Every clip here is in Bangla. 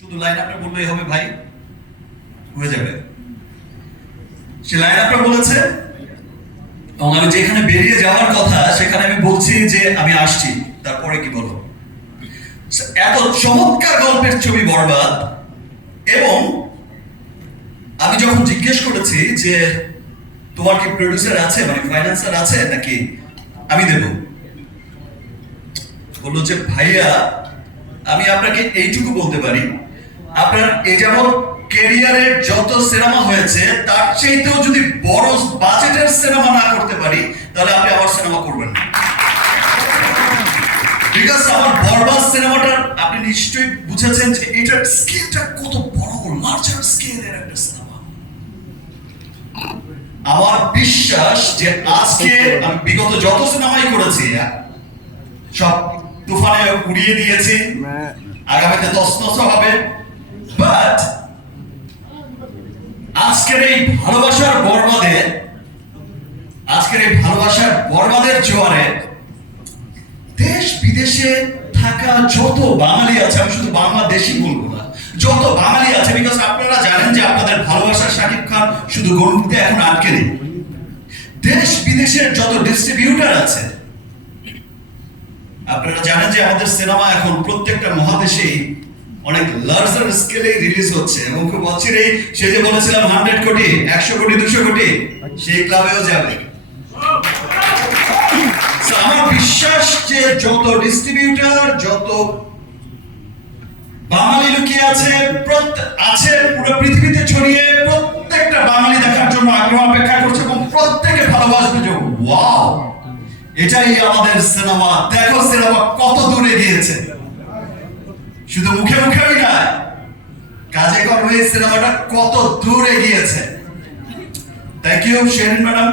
শুধু লাইন আপটা বললেই হবে ভাই, হয়ে যাবে। সে লাইন আপটা বলেছে, এবং আমি যেখানে বেরিয়ে যাওয়ার কথা, সেখানে আমি বলছি যে আমি আসছি। তারপরে কি বলো এত চমৎকার গল্পের ছবি বরবাদ, এবং আমি যখন জিজ্ঞেস করেছি যে, তোমার কি প্রডিউসার আছে মানে ফাইন্যান্সার আছে, নাকি আমি দেব? বলল যে, ভাইয়া, আমি আপনাকে এইটুকু বলতে পারি আপনার এ যেমন ক্যারিয়ারের যত সিনেমা হয়েছে তার চাইতেও যদি বড় বাজেটের সিনেমা না করতে পারি তাহলে আপনি আমার সিনেমা করবেন না। বিকজ আমার বরবাদ সিনেমাটা আপনি নিশ্চয়ই বুঝেছেন যে এটার স্কেলটা কত বড় লার্জার স্কেলের একটা সিনেমা আমার বিশ্বাস যে আজকে আমি বিগত যত সিনেমাই করেছি সব তুফানে উড়িয়ে দিয়েছি। আগামীতে তসনস হবে। বাট আজকের এই ভালোবাসার বরবাদে, আজকের এই ভালোবাসার বরবাদের জোয়ারে দেশ বিদেশে থাকা যত বাঙালি আছে, আমি শুধু বাংলাদেশি বলব না, যত বাঙালি আছে বিকজ আপনারা জানেন যে আপনাদের ভালোবাসার শাকিব খান শুধু গরুতে এখন আটকে নেই। দেশ বিদেশের যত ডিস্ট্রিবিউটার আছে, আপনারা জানেন যে আমাদের সিনেমা এখন প্রত্যেকটা মহাদেশেই অনেক লার্জার স্কেলে রিলিজ হচ্ছে। এবং খুব অচিরেই সে যে বলেছিলাম হান্ড্রেড কোটি, একশো কোটি, দুশো কোটি, সেই ক্লাবেও যাবে। আমার বিশ্বাস যে যত ডিস্ট্রিবিউটর যত বাঙালি লুকিয়ে আছে আছে পুরো পৃথিবীতে ছড়িয়ে প্রত্যেকটা বাঙালি দেখার জন্য আগ্রহ অপেক্ষা করছে এবং প্রত্যেকে ভালোবাসবে যে ওয়াও এটাই আমাদের সিনেমা দেখো সিনেমা কত দূরে গিয়েছে শুধু মুখে মুখেই না কাজে কর্মে সিনেমাটা কত দূরে গিয়েছে থ্যাংক ইউ শেরিন ম্যাডাম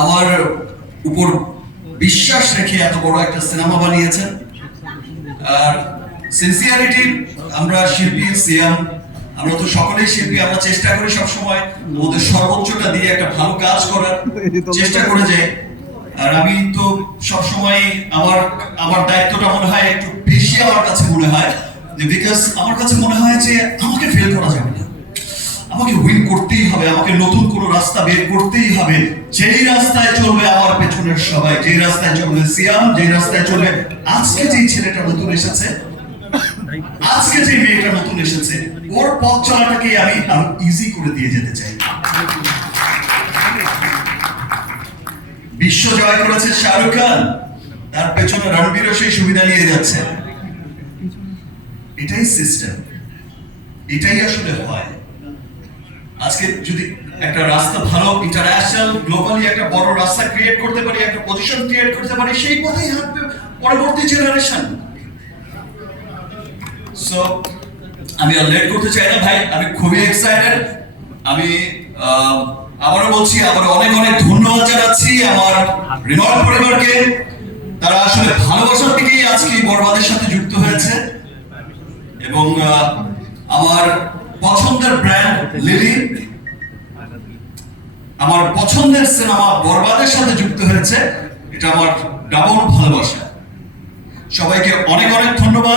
আমার উপর বিশ্বাস রেখে এত বড় একটা সিনেমা বানিয়েছেন। আর সিনসিয়ারিটি আমরা শিল্পী সিয়াম আমরা তো সকলেই শিল্পী, আমরা চেষ্টা করি সব সময় আমাদের সর্বোচ্চটা দিয়ে একটা ভালো কাজ করার চেষ্টা করে যাই। আর আমি তো সব সময় আমার আমার দায়িত্বটা মনে হয় আমার কাছে মনে হয় বিকজ আমার কাছে মনে হয় যে আমাকে ফেল করা যাবে না। আমাকে উইন করতেই হবে, আমাকে নতুন কোন রাস্তা বের করতেই হবে। যেই রাস্তায় চলবে আমার পেছনের সবাই, যেই রাস্তায় চলবে সিয়াম, যেই রাস্তায় চলবে আজকে যেই ছেলেটা নতুন এসেছে, আজকে যে মেয়েটা নতুন এসেছে, ওর পথ চলাটাকে আমি আরও ইজি করে দিয়ে যেতে চাই। বিশ্ব জয় করেছে শাহরুখ খান। তার পেছনে রণবীরও সেই সুবিধা নিয়ে যাচ্ছে। এটাই সিস্টেম এটাই আসলে হয়। আজকে যদি একটা রাস্তা ভালো ইন্টারন্যাশনাল গ্লোবালি একটা বড় রাস্তা ক্রিয়েট করতে পারি, একটা পজিশন ক্রিয়েট করতে পারি, সেই পথেই হাঁটবে পরবর্তী জেনারেশন সো আমি আর লেট করতে চাই না ভাই, আমি খুবই এক্সাইটেড আমি আবারও বলছি, আবার অনেক অনেক ধন্যবাদ জানাচ্ছি আমার রিনল্ড পরিবারকে। তারা আসলে ভালোবাসার থেকেই আজকে বরবাদের সাথে যুক্ত হয়েছে। এবং আমার পছন্দের ব্র্যান্ড লিলি আমার পছন্দের সিনেমা বরবাদের সাথে যুক্ত হয়েছে। এটা আমার ডাবল ভালোবাসা। সবাইকে অনেক অনেক ধন্যবাদ।